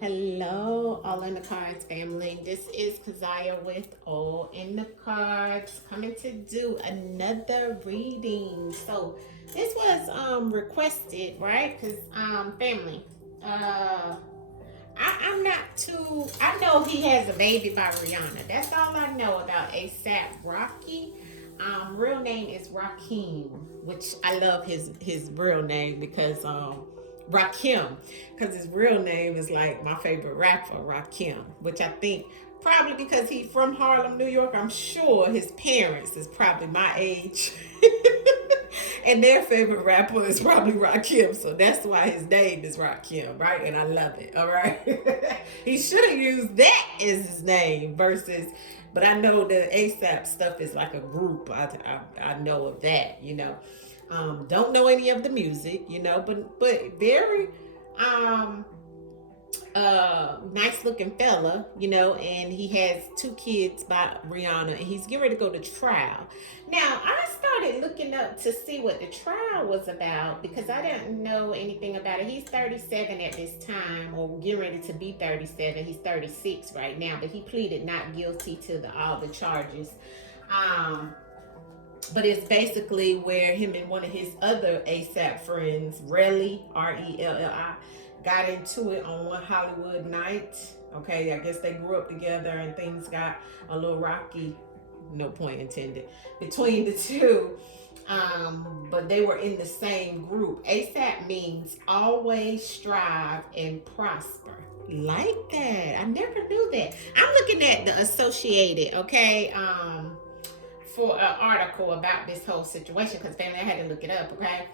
Hello, All in the Cards family. This is Keziah with All in the Cards, coming to do another reading. So this was requested, right? Because family, I'm not too. I know he has a baby by Rihanna. That's all I know about ASAP Rocky. Real name is Rakim, which I love his real name because Rakim, because his real name is like my favorite rapper Rakim, which I think probably because he's from Harlem, New York. I'm sure his parents is probably my age. And their favorite rapper is probably Rakim, so that's why his name is Rakim, right? And I love it. All right, he should have used that as his name versus. But I know the ASAP stuff is like a group. I know of that, you know. Don't know any of the music, you know, but very um nice looking fella, you know, and he has two kids by Rihanna, and he's getting ready to go to trial. Now, I started looking up to see what the trial was about because I didn't know anything about it. He's 37 at this time, or getting ready to be 37. He's 36 right now, but he pleaded not guilty to all the charges. Um, but it's basically where him and one of his other ASAP friends, Relly, Relli, got into it on one Hollywood night. Okay, I guess they grew up together and things got a little rocky, no point intended, between the two. But they were in the same group. ASAP means always strive and prosper. Like that. I never knew that. I'm looking at the Associated, okay? For an article about this whole situation because family, I had to look it up, okay?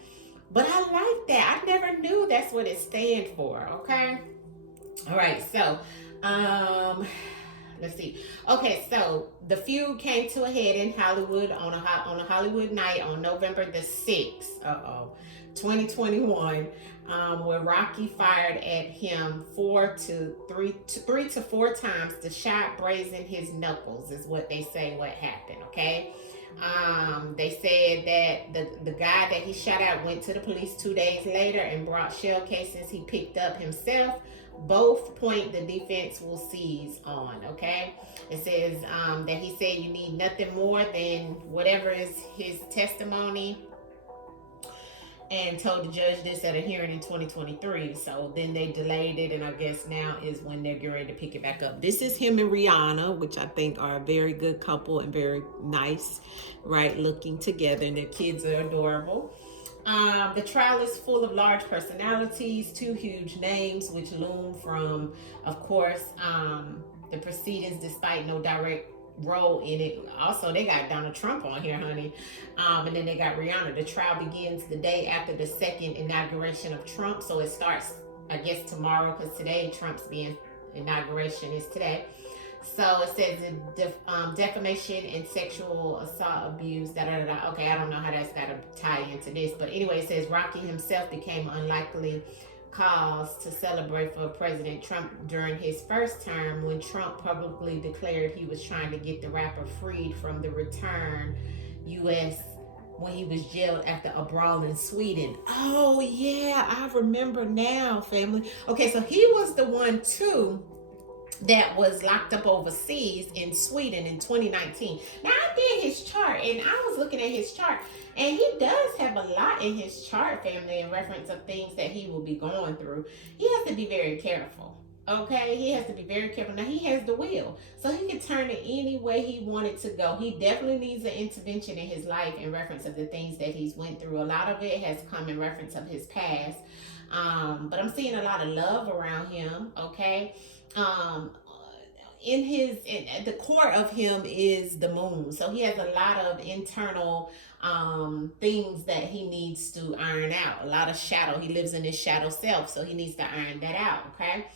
But I like that. I never knew that's what it stands for, okay? All right, so let's see. Okay, so the feud came to a head in Hollywood on a Hollywood night on November the 6th, 2021, where Rocky fired at him three to four times. The shot grazing his knuckles is what they say what happened. Okay. They said that the guy that he shot at went to the police 2 days later and brought shell casings he picked up himself. Both point the defense will seize on. Okay, it says that he said you need nothing more than whatever is his testimony, and told the judge this at a hearing in 2023. So then they delayed it, and I guess now is when they're getting ready to pick it back up. This is him and Rihanna, which I think are a very good couple and very nice, right, looking together, and their kids are adorable. The trial is full of large personalities, two huge names, which loom from, of course, the proceedings despite no direct role in it. Also, they got Donald Trump on here, honey. And then they got Rihanna. The trial begins the day after the second inauguration of Trump. So it starts, I guess, tomorrow because today Trump's inauguration is today. So it says defamation and sexual assault abuse. Okay, I don't know how that's got to tie into this, but anyway, it says Rocky himself became unlikely cause to celebrate for President Trump during his first term when Trump publicly declared he was trying to get the rapper freed from the return U.S. when he was jailed after a brawl in Sweden. Oh yeah, I remember now, family. Okay, so he was the one too that was locked up overseas in Sweden in 2019. Now I did his chart and I was looking at his chart, and he does have a lot in his chart, family, in reference of things that he will be going through. He has to be very careful. Okay, he has to be very careful. Now he has the will, so he can turn it any way he wanted to go. He definitely needs an intervention in his life in reference of the things that he's went through. A lot of it has come in reference of his past, but I'm seeing a lot of love around him. Okay, um, at the core of him is the moon, so he has a lot of internal things that he needs to iron out. A lot of shadow. He lives in his shadow self, so he needs to iron that out. Okay.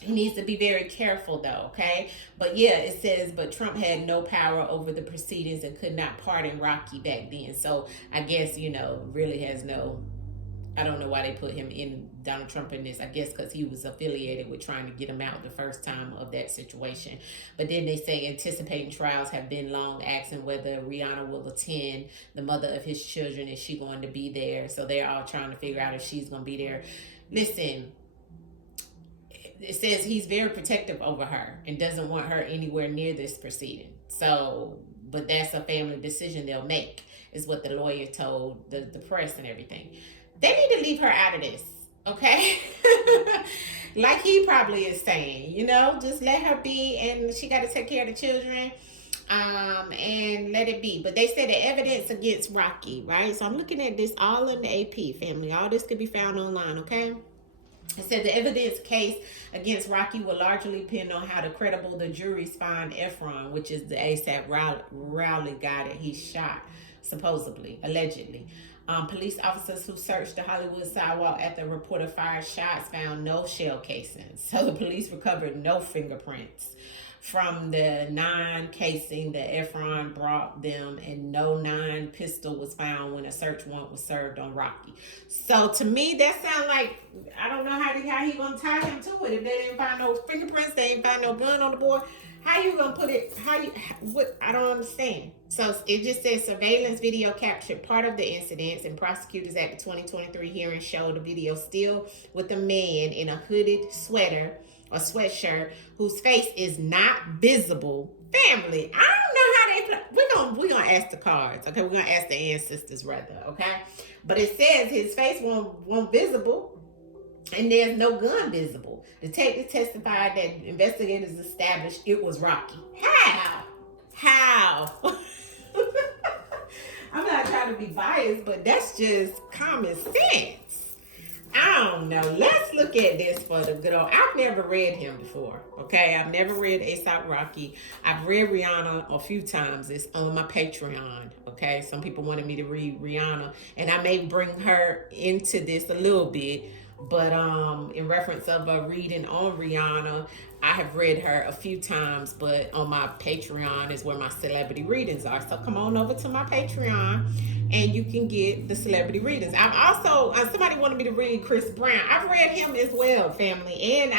He needs to be very careful though, okay? But yeah, it says, but Trump had no power over the proceedings and could not pardon Rocky back then. So I guess, really has no, I don't know why they put him in, Donald Trump, in this. I guess because he was affiliated with trying to get him out the first time of that situation. But then they say anticipating trials have been long, asking whether Rihanna will attend. The mother of his children, is she going to be there? So they're all trying to figure out if she's going to be there. Listen, it says he's very protective over her and doesn't want her anywhere near this proceeding. So, but that's a family decision they'll make, is what the lawyer told the press and everything. They need to leave her out of this, okay? Like he probably is saying, just let her be, and she got to take care of the children, and let it be. But they said the evidence against Rocky, right? So I'm looking at this all in the AP, family. All this could be found online, okay? It said the evidence case against Rocky will largely depend on how credible the juries find Efron, which is the ASAP Rowley guy that he shot, supposedly, allegedly. Police officers who searched the Hollywood sidewalk after a reporter fired shots found no shell casings. So the police recovered no fingerprints from the 9 casing that Efron brought them, and no 9 pistol was found when a search warrant was served on Rocky. So to me, that sounds like, I don't know how he gonna tie him to it. If they didn't find no fingerprints, they didn't find no gun on the board. How you gonna put it? What? I don't understand. So it just says surveillance video captured part of the incidents, and prosecutors at the 2023 hearing showed the video still with a man in a hooded sweater or sweatshirt whose face is not visible. Family, I don't know how they play. We're gonna ask the cards, okay? We're gonna ask the ancestors rather, okay? But it says his face won't visible, and there's no gun visible. Detectives testified that investigators established it was Rocky. How? I'm not trying to be biased, but that's just common sense. I don't know. Let's look at this for the good old. I've never read him before, okay? I've never read ASAP Rocky. I've read Rihanna a few times. It's on my Patreon, okay? Some people wanted me to read Rihanna, and I may bring her into this a little bit, but in reference of a reading on Rihanna, I have read her a few times, but on my Patreon is where my celebrity readings are. So come on over to my Patreon and you can get the celebrity readings. I'm also, somebody wanted me to read Chris Brown. I've read him as well, family. And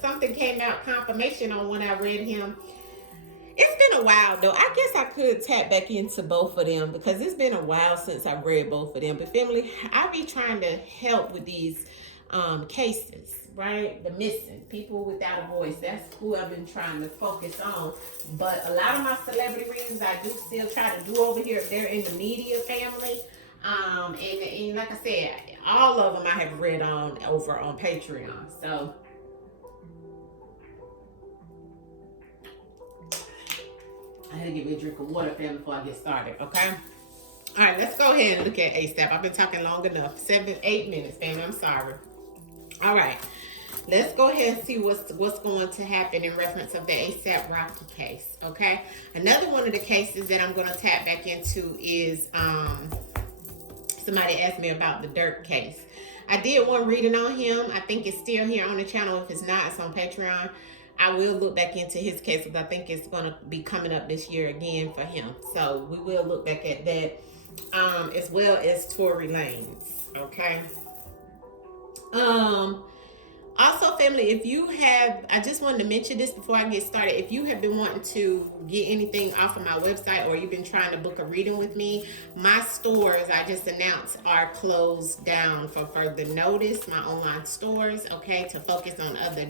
something came out, confirmation on when I read him. It's been a while though. I guess I could tap back into both of them because it's been a while since I've read both of them. But family, I be trying to help with these cases, right? The missing people without a voice. That's who I've been trying to focus on. But a lot of my celebrity readings I do still try to do over here if they're in the media, family. And like I said, all of them I have read over on Patreon. So I had to get me a drink of water, family, before I get started, okay? All right, let's go ahead and look at ASAP. I've been talking long enough. 8 minutes, family. I'm sorry. All right, let's go ahead and see what's going to happen in reference of the ASAP Rocky case, okay? Another one of the cases that I'm going to tap back into is somebody asked me about the Dirk case. I did one reading on him. I think it's still here on the channel. If it's not, it's on Patreon. I will look back into his case because I think it's going to be coming up this year again for him. So we will look back at that, as well as Tory Lanez, okay? Also, family, if you have, I just wanted to mention this before I get started. If you have been wanting to get anything off of my website, or you've been trying to book a reading with me, my stores, I just announced, are closed down for further notice. My online stores, okay, to focus on other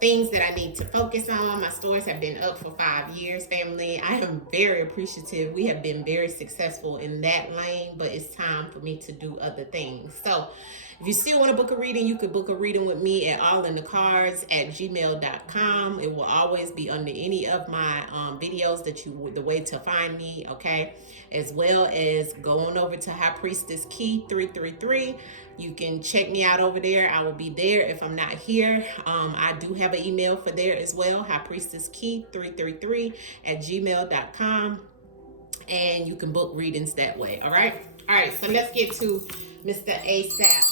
things that I need to focus on. My stores have been up for 5 years, family. I am very appreciative. We have been very successful in that lane, but it's time for me to do other things. So if you still want to book a reading, you could book a reading with me at AllnDaKards@gmail.com. It will always be under any of my videos the way to find me, okay? As well as go on over to High Priestess Key 333. You can check me out over there. I will be there if I'm not here. I do have an email for there as well, highpriestesskey333@gmail.com. And you can book readings that way, all right? All right, so let's get to Mr. ASAP.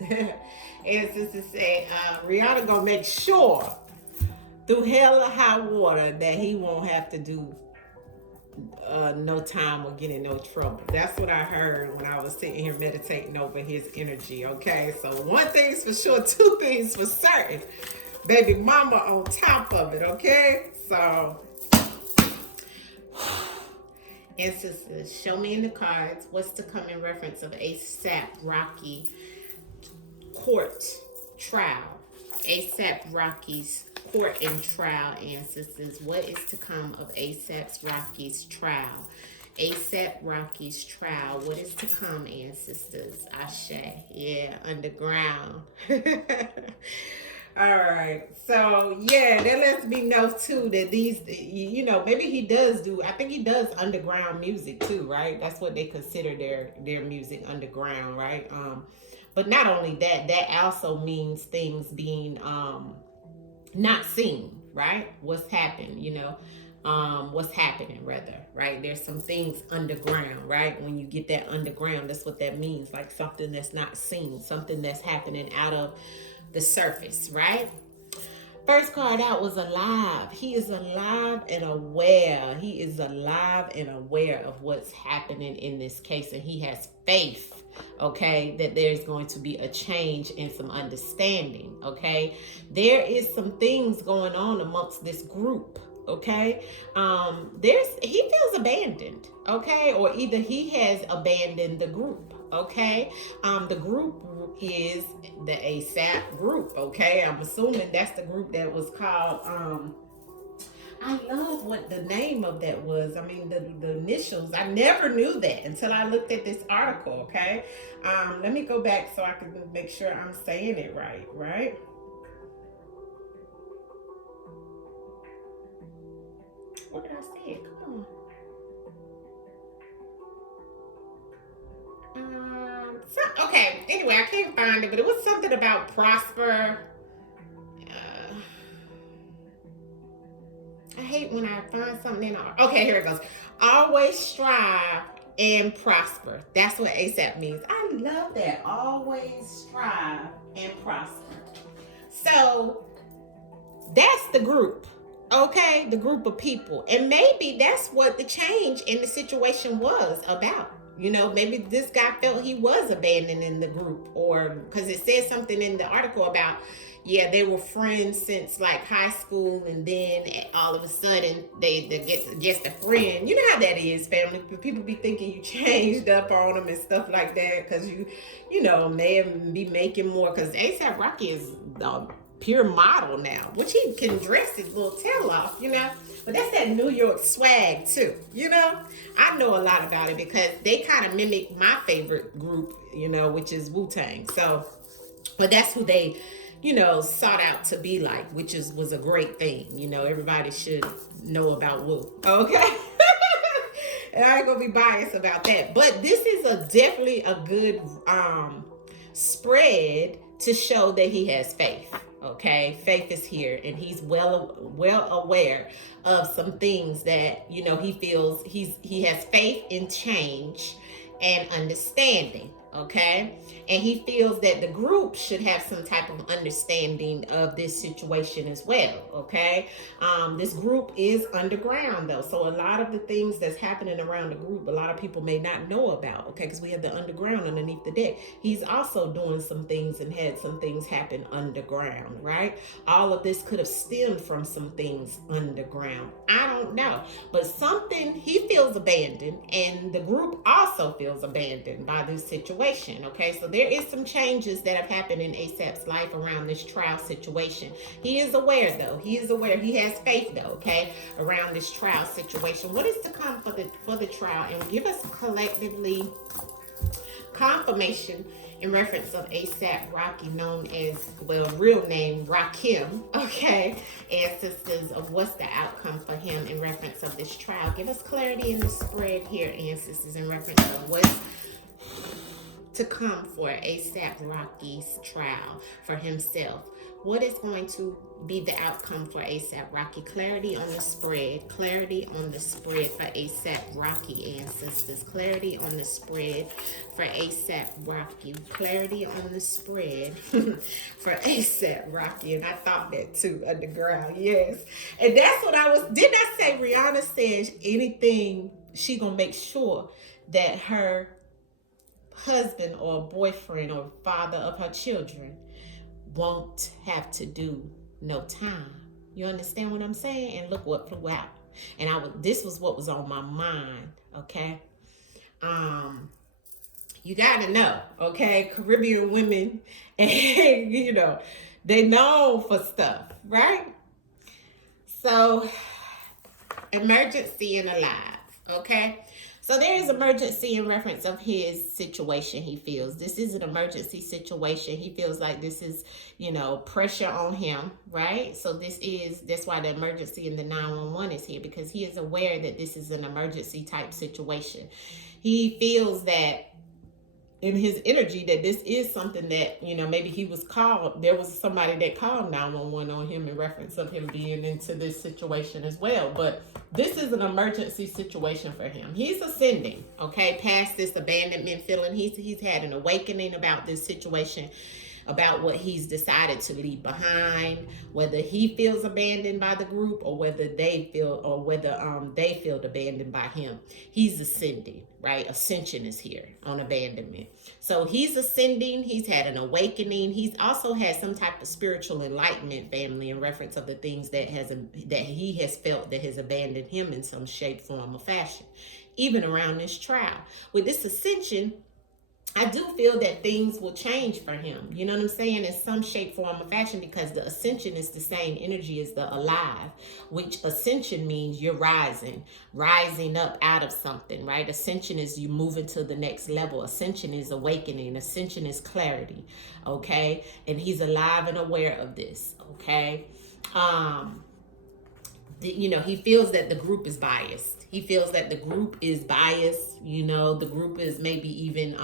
Ancestors say Rihanna gonna make sure through hell or high water that he won't have to do no time or get in no trouble. That's what I heard when I was sitting here meditating over his energy. Okay, so one thing's for sure, two things for certain. Baby mama on top of it. Okay, so ancestors, show me in the cards what's to come in reference of ASAP Rocky court trial. ASAP Rocky's court and trial, ancestors. What is to come of ASAP Rocky's trial? ASAP Rocky's trial. What is to come, ancestors? Ashe. Yeah, underground. All right. So, yeah, that lets me know, too, that these, you know, maybe he does do, I think he does underground music, too, right? That's what they consider their music, underground, right? But not only that, that also means things being not seen, right? What's happened, you know, what's happening rather, right? There's some things underground, right? When you get that underground, that's what that means, like something that's not seen, something that's happening out of the surface, right? First card out was alive. He is alive and aware. He is alive and aware of what's happening in this case, and he has faith, okay, that there's going to be a change and some understanding, okay? There is some things going on amongst this group, okay? He feels abandoned, okay? Or either he has abandoned the group, okay? The group is the ASAP group, okay? I'm assuming that's the group that was called, I love what the name of that was. I mean, the initials. I never knew that until I looked at this article, okay? Let me go back so I can make sure I'm saying it right, right? What did I say? Come on. Okay, anyway, I can't find it, but it was something about prosper. I hate when I find something in our... Okay, here it goes. Always strive and prosper. That's what ASAP means. I love that. Always strive and prosper. So, that's the group. Okay? The group of people. And maybe that's what the change in the situation was about. You know, maybe this guy felt he was abandoning the group, or because it said something in the article about, yeah, they were friends since like high school, and then all of a sudden they get just a friend. You know how that is, family. People be thinking you changed up on them and stuff like that because you know, may be making more. Because ASAP Rocky is pure model now, which he can dress his little tail off, you know. But that's that New York swag too, you know. I know a lot about it because they kind of mimic my favorite group, you know, which is Wu-Tang. So, but that's who they, you know, sought out to be like, which was a great thing. You know, everybody should know about Wu, okay? And I ain't gonna be biased about that. But this is definitely a good spread to show that he has faith. Okay, faith is here, and he's well aware of some things that, you know, he feels he has faith in change and understanding. Okay, and he feels that the group should have some type of understanding of this situation as well. Okay, this group is underground though, so a lot of the things that's happening around the group, a lot of people may not know about. Okay, because we have the underground underneath the deck. He's also doing some things and had some things happen underground, right? All of this could have stemmed from some things underground. I don't know, but something, he feels abandoned, and the group also feels abandoned by this situation. Okay, so there is some changes that have happened in ASAP's life around this trial situation. He is aware though. He is aware. He has faith though, okay, around this trial situation. What is to come for the trial? And give us collectively confirmation in reference of ASAP Rocky, known as, well, real name Rakim, okay, ancestors, of what's the outcome for him in reference of this trial. Give us clarity in the spread here, ancestors, in reference of what's to come for ASAP Rocky's trial for himself. What is going to be the outcome for ASAP Rocky? Clarity on the spread. Clarity on the spread for ASAP Rocky, ancestors. Clarity on the spread for ASAP Rocky. Clarity on the spread for ASAP Rocky. And I thought that too, underground. Yes. And that's what I was. Didn't I say Rihanna says anything, she gonna make sure that her husband or boyfriend or father of her children won't have to do no time. You understand what I'm saying? And look what flew out. And this was what was on my mind, okay? You gotta know, okay? Caribbean women, and you know, they know for stuff, right? So, emergency and alive, okay? So there is emergency in reference of his situation he feels. This is an emergency situation. He feels like this is, you know, pressure on him, right? So that's why the emergency in the 911 is here, because he is aware that this is an emergency type situation. He feels that in his energy that this is something that, you know, maybe he was called, there was somebody that called 911 on him in reference of him being into this situation as well. But this is an emergency situation for him. He's ascending, okay, past this abandonment feeling. He's had an awakening about this situation, about what he's decided to leave behind, whether he feels abandoned by the group or whether they feel abandoned by him. He's ascending, right? Ascension is here on abandonment. So he's ascending. He's had an awakening. He's also had some type of spiritual enlightenment, family, in reference of the things that he has felt that has abandoned him in some shape, form, or fashion, even around this trial. With this ascension, I do feel that things will change for him. You know what I'm saying? In some shape, form, or fashion, because the ascension is the same energy as the alive, which ascension means you're rising up out of something, right? Ascension is you moving to the next level. Ascension is awakening. Ascension is clarity, okay? And he's alive and aware of this, okay? You know, he feels that the group is biased. He feels that the group is biased. You know, the group is maybe even,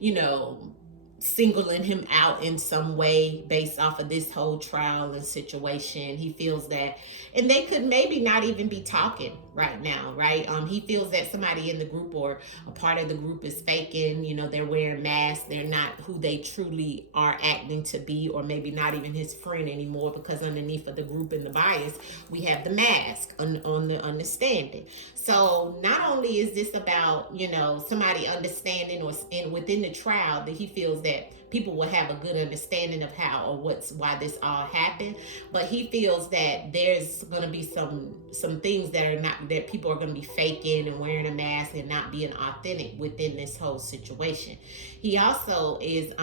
you know, singling him out in some way based off of this whole trial and situation. He feels that, and they could maybe not even be talking right now, right? He feels that somebody in the group or a part of the group is faking, you know, they're wearing masks, they're not who they truly are acting to be, or maybe not even his friend anymore, because underneath of the group and the bias, we have the mask on the understanding. So not only is this about, you know, somebody understanding or within the trial that he feels that people will have a good understanding of how or why this all happened, but he feels that there's going to be some things that people are going to be faking and wearing a mask and not being authentic within this whole situation. He also is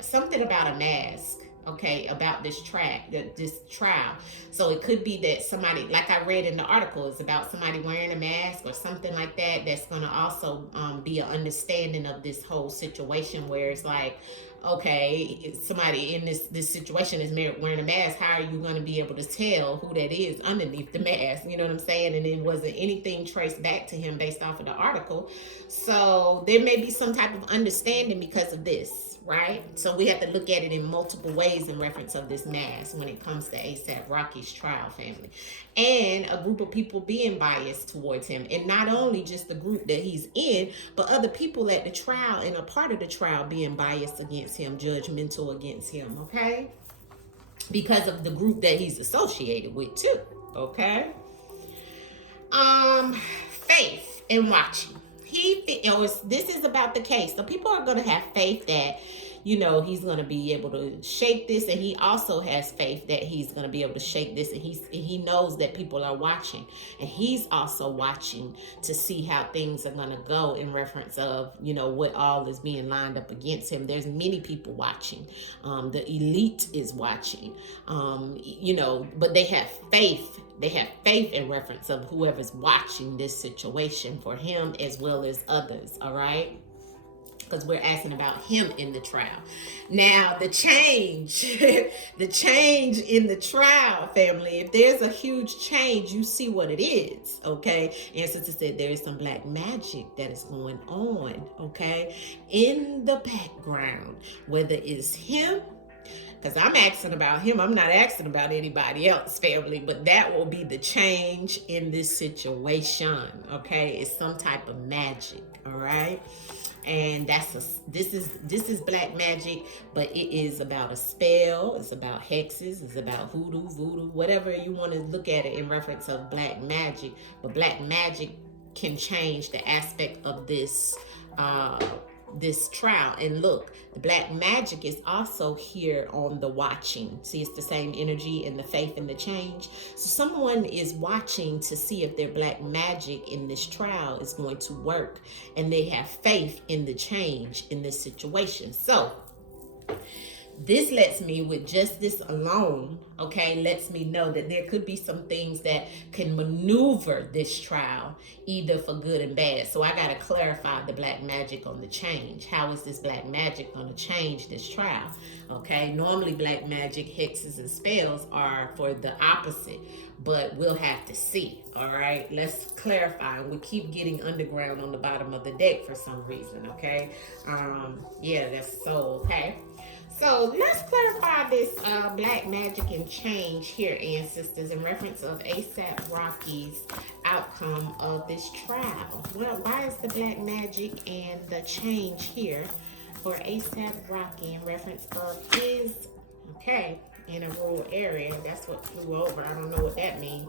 something about a mask, okay, about this trial. So it could be that somebody, like I read in the article, is about somebody wearing a mask or something like that. That's going to also be an understanding of this whole situation, where it's like, okay, somebody in this situation is wearing a mask. How are you going to be able to tell who that is underneath the mask? You know what I'm saying? And then wasn't anything traced back to him based off of the article. So there may be some type of understanding because of this, right? So we have to look at it in multiple ways in reference of this mask when it comes to ASAP Rocky's trial, family. And a group of people being biased towards him. And not only just the group that he's in, but other people at the trial and a part of the trial being biased against him, judgmental against him, okay? Because of the group that he's associated with too, okay? Faith in watching. This is about the case. So people are going to have faith that, you know, he's going to be able to shake this, and he also has faith that he's going to be able to shake this, and he knows that people are watching, and he's also watching to see how things are going to go in reference of, you know, what all is being lined up against him. There's many people watching. The elite is watching, you know, but they have faith. They have faith in reference of whoever's watching this situation for him as well as others, all right? because we're asking about him in the trial. Now, the change, the change in the trial, family, if there's a huge change, you see what it is, okay? And sister said there is some black magic that is going on, okay, in the background, whether it's him, because I'm asking about him. I'm not asking about anybody else, family, but that will be the change in this situation, okay? It's some type of magic, all right? And this is black magic, but it is about a spell. It's about hexes. It's about hoodoo, voodoo, whatever you want to look at it in reference of black magic. But black magic can change the aspect of this this trial. And look, the black magic is also here on the watching. See, it's the same energy and the faith and the change. So someone is watching to see if their black magic in this trial is going to work, and they have faith in the change in this situation. So this lets me, with just this alone, okay, lets me know that there could be some things that can maneuver this trial, either for good and bad. So I got to clarify the black magic on the change. How is this black magic going to change this trial? Okay, normally black magic, hexes, and spells are for the opposite, but we'll have to see. All right, let's clarify. We keep getting underground on the bottom of the deck for some reason, okay? Yeah, that's so, okay. So let's clarify this black magic and change here, ancestors, in reference of ASAP Rocky's outcome of this trial. Well, why is the black magic and the change here for ASAP Rocky in reference of his, okay, in a rural area? That's what flew over. I don't know what that means.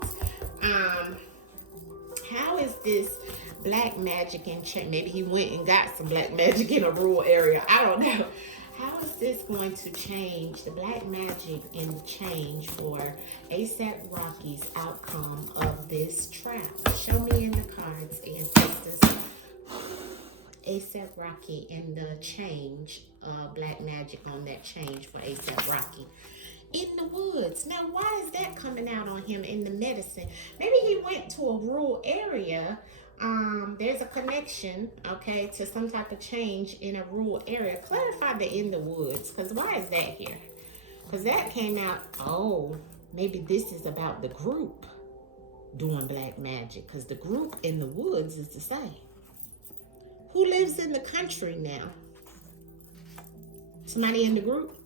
How is this black magic and change? Maybe he went and got some black magic in a rural area. I don't know. How is this going to change the black magic and the change for ASAP Rocky's outcome of this trial? Show me in the cards, ancestors. ASAP Rocky and the change, black magic on that change for ASAP Rocky. In the woods. Now, why is that coming out on him in the medicine? Maybe he went to a rural area. There's a connection, okay, to some type of change in a rural area. Clarify the in the woods, because why is that here? Because that came out, oh, maybe this is about the group doing black magic, because the group in the woods is the same. Who lives in the country now? Somebody in the group?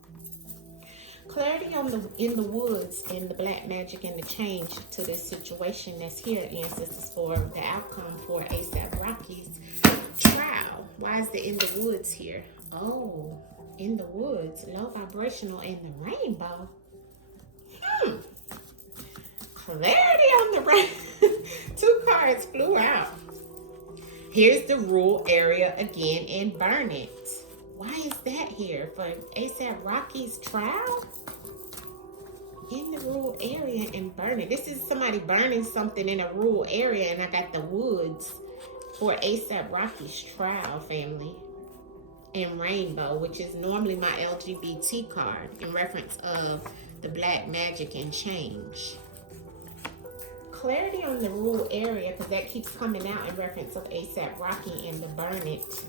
Clarity on the in the woods and the black magic and the change to this situation that's here, ancestors, for the outcome for ASAP Rocky's trial. Why is the in the woods here? Oh, in the woods, low vibrational and the rainbow. Clarity on the rain. Two cards flew out. Here's the rural area again and burn it. Why is that here for ASAP Rocky's trial? In the rural area and burning. This is somebody burning something in a rural area, and I got the woods for ASAP Rocky's trial, family. And rainbow, which is normally my LGBT card in reference of the black magic and change. Clarity on the rural area, because that keeps coming out in reference of ASAP Rocky and the burn it.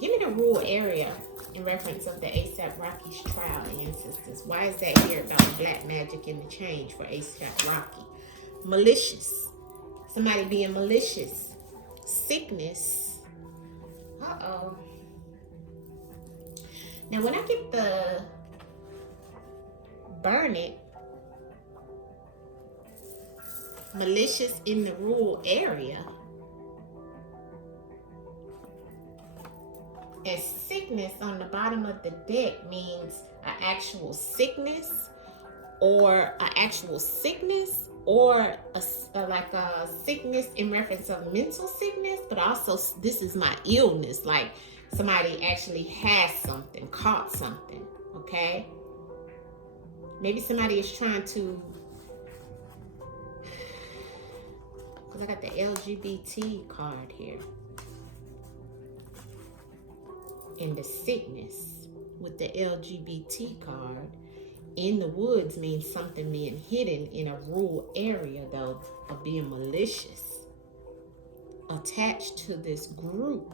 Give me the rural area in reference of the ASAP Rocky's trial, ancestors. Why is that here about the black magic and the change for ASAP Rocky? Malicious. Somebody being malicious. Sickness. Uh-oh. Now, when I get the burn it, malicious in the rural area, and sickness on the bottom of the deck means an actual sickness, or like a sickness in reference of mental sickness, but also this is my illness, like somebody actually has something, caught something, okay? Maybe somebody is trying to, because I got the LGBT card here. And the sickness with the LGBT card in the woods means something being hidden in a rural area, though, of being malicious, attached to this group,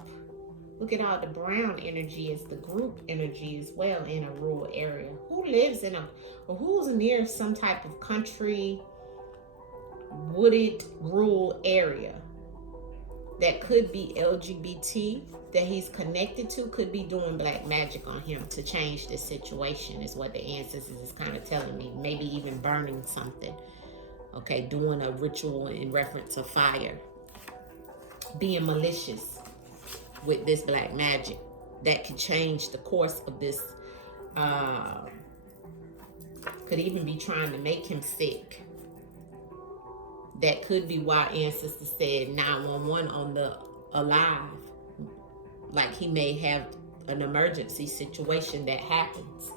Look at all the brown energy is the group energy as well in a rural area. Who lives in a, or who's near some type of country, wooded, rural area that could be LGBT, that he's connected to, could be doing black magic on him to change the situation, is what the ancestors is kind of telling me. Maybe even burning something. Okay, doing a ritual in reference of fire. Being malicious with this black magic that could change the course of this. Could even be trying to make him sick. That could be why ancestors said 911 on the alive. Like he may have an emergency situation that happens.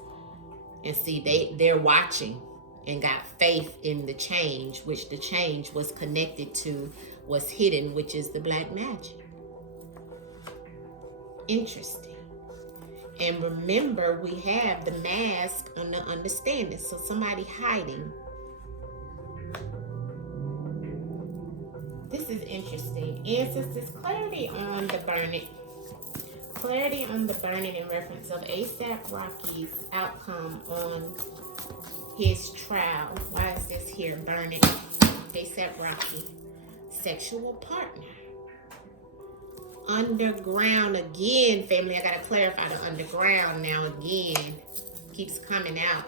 And see, they're watching and got faith in the change, which the change was connected to, was hidden, which is the black magic. Interesting. And remember, we have the mask on the understanding. So somebody hiding. This is interesting. Ancestors, clarity on the burning. Clarity on the burning in reference of ASAP Rocky's outcome on his trial. Why is this here? Burning. ASAP Rocky. Sexual partner. Underground again, family. I gotta clarify the underground now again. Keeps coming out.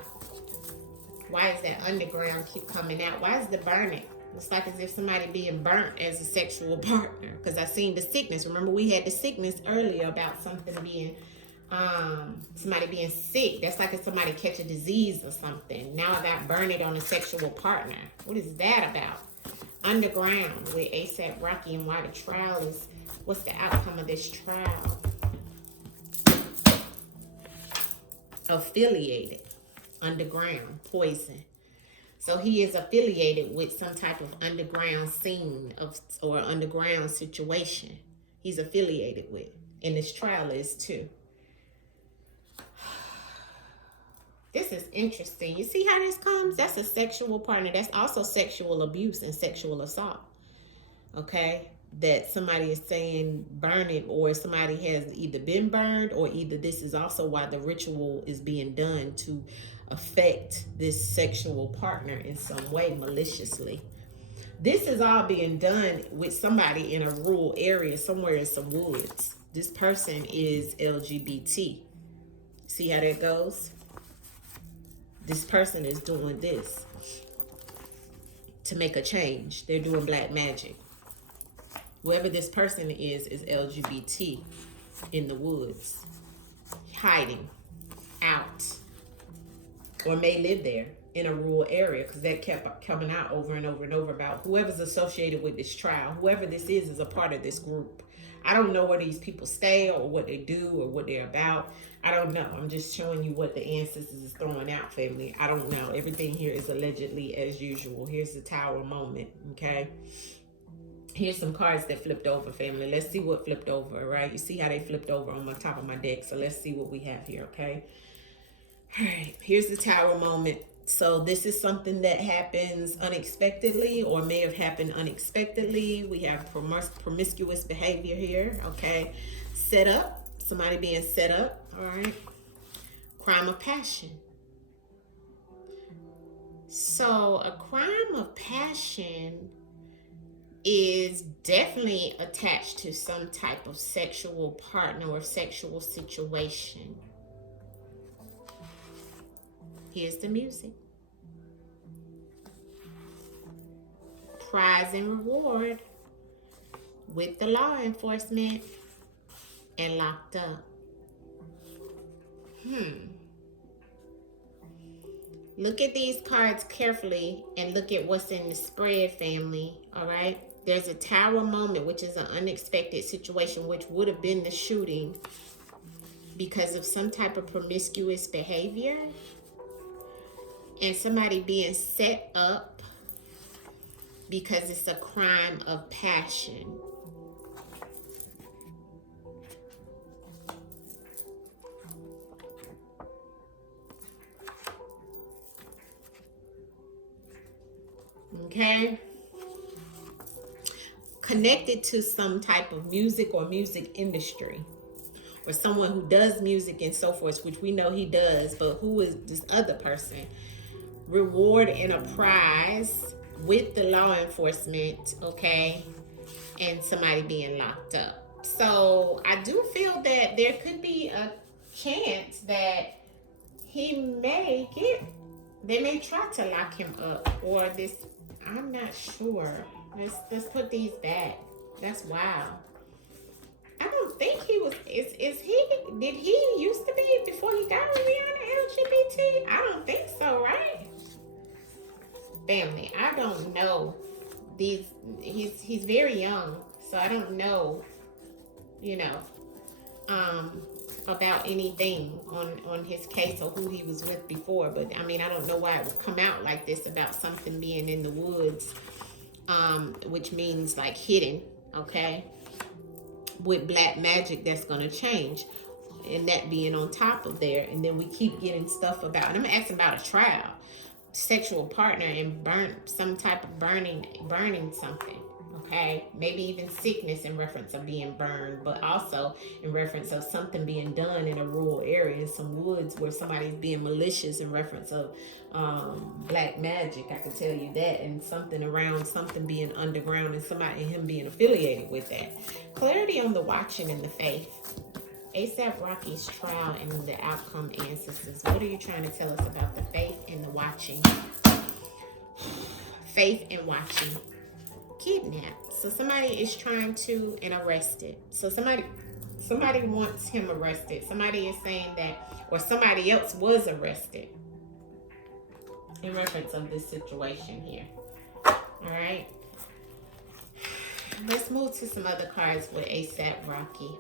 Why is that underground keep coming out? Why is the burning? It's like as if somebody being burnt as a sexual partner. Because I seen the sickness. Remember we had the sickness earlier about something being, somebody being sick. That's like if somebody catch a disease or something. Now I got burning on a sexual partner. What is that about? Underground with ASAP Rocky and why the trial is, what's the outcome of this trial? Affiliated. Underground. Poison. So he is affiliated with some type of underground scene of, or underground situation. He's affiliated with. And this trial is too. This is interesting. You see how this comes? That's a sexual partner. That's also sexual abuse and sexual assault. Okay? That somebody is saying burn it, or somebody has either been burned, or either this is also why the ritual is being done to affect this sexual partner in some way maliciously. This is all being done with somebody in a rural area, somewhere in some woods. This person is LGBT. See how that goes? This person is doing this to make a change. They're doing black magic. Whoever this person is LGBT in the woods, hiding out, or may live there in a rural area, because that kept coming out over and over and over about whoever's associated with this trial. Whoever this is a part of this group. I don't know where these people stay or what they do or what they're about. I don't know. I'm just showing you what the ancestors is throwing out, family. I don't know. Everything here is allegedly as usual. Here's the tower moment, okay? Here's some cards that flipped over, family. Let's see what flipped over, right? You see how they flipped over on the top of my deck. So let's see what we have here, okay? All right, here's the tower moment. So this is something that happens unexpectedly or may have happened unexpectedly. We have promiscuous behavior here, okay? Set up, somebody being set up, all right? Crime of passion. So a crime of passion is definitely attached to some type of sexual partner or sexual situation. Here's the music. Prize and reward with the law enforcement and locked up. Look at these cards carefully and look at what's in the spread, family. All right. There's a tower moment, which is an unexpected situation, which would have been the shooting because of some type of promiscuous behavior. And somebody being set up because it's a crime of passion. Okay? Connected to some type of music or music industry. for someone who does music and so forth, which we know he does, but who is this other person? Reward and a prize with the law enforcement, okay, and somebody being locked up. So I do feel that there could be a chance that he may get, they may try to lock him up, or this, I'm not sure. Let's put these back. That's wild. I don't think he was, did he used to be before he got with Rihanna LGBT? I don't think so, right? Family, I don't know. He's very young, so I don't know, you know, about anything on his case or who he was with before. But I mean, I don't know why it would come out like this about something being in the woods, which means like hidden, okay, with black magic that's gonna change, and that being on top of there. And then we keep getting stuff about, and I'm asking about a trial, sexual partner, and some type of burning something, okay, maybe even sickness in reference of being burned, but also in reference of something being done in a rural area, in some woods, where somebody's being malicious in reference of black magic. I can tell you that, and something around something being underground, and somebody and him being affiliated with that. Clarity on the watching and the faith. ASAP Rocky's trial and the outcome ancestors. What are you trying to tell us about the faith and the watching? Faith and watching. Kidnapped. So somebody is trying to, and arrested. So somebody wants him arrested. Somebody is saying that, or somebody else was arrested in reference of this situation here. All right. Let's move to some other cards with ASAP Rocky.